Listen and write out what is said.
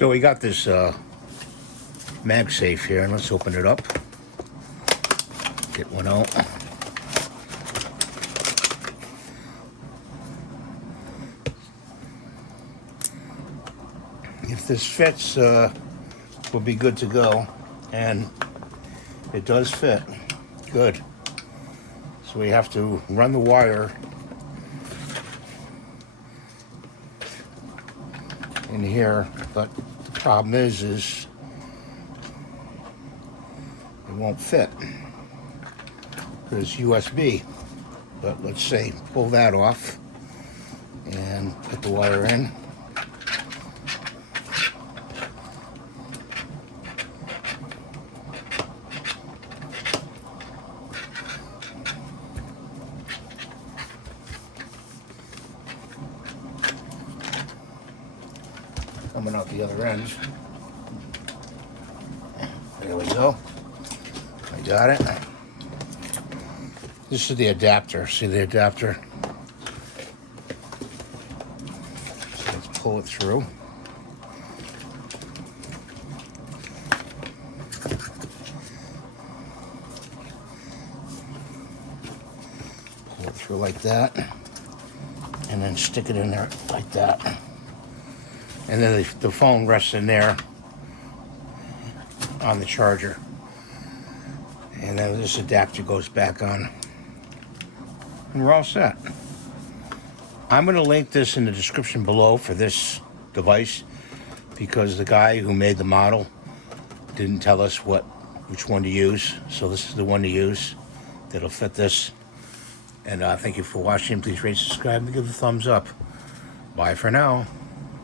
So we got this MagSafe here, and let's open it up. Get one out. If this fits, we'll be good to go, and it does fit. Good. So we have to run the wire in here, but the problem is it won't fit because USB. But let's say pull that off and put the wire in. Coming out the other end. There we go. I got it. This is the adapter. See the adapter? So let's pull it through. Pull it through like that. And then stick it in there like that. And then the phone rests in there on the charger. And then this adapter goes back on. And we're all set. I'm going to link this in the description below for this device because the guy who made the model didn't tell us which one to use. So this is the one to use that'll fit this. And thank you for watching. Please rate, subscribe, and give a thumbs up. Bye for now.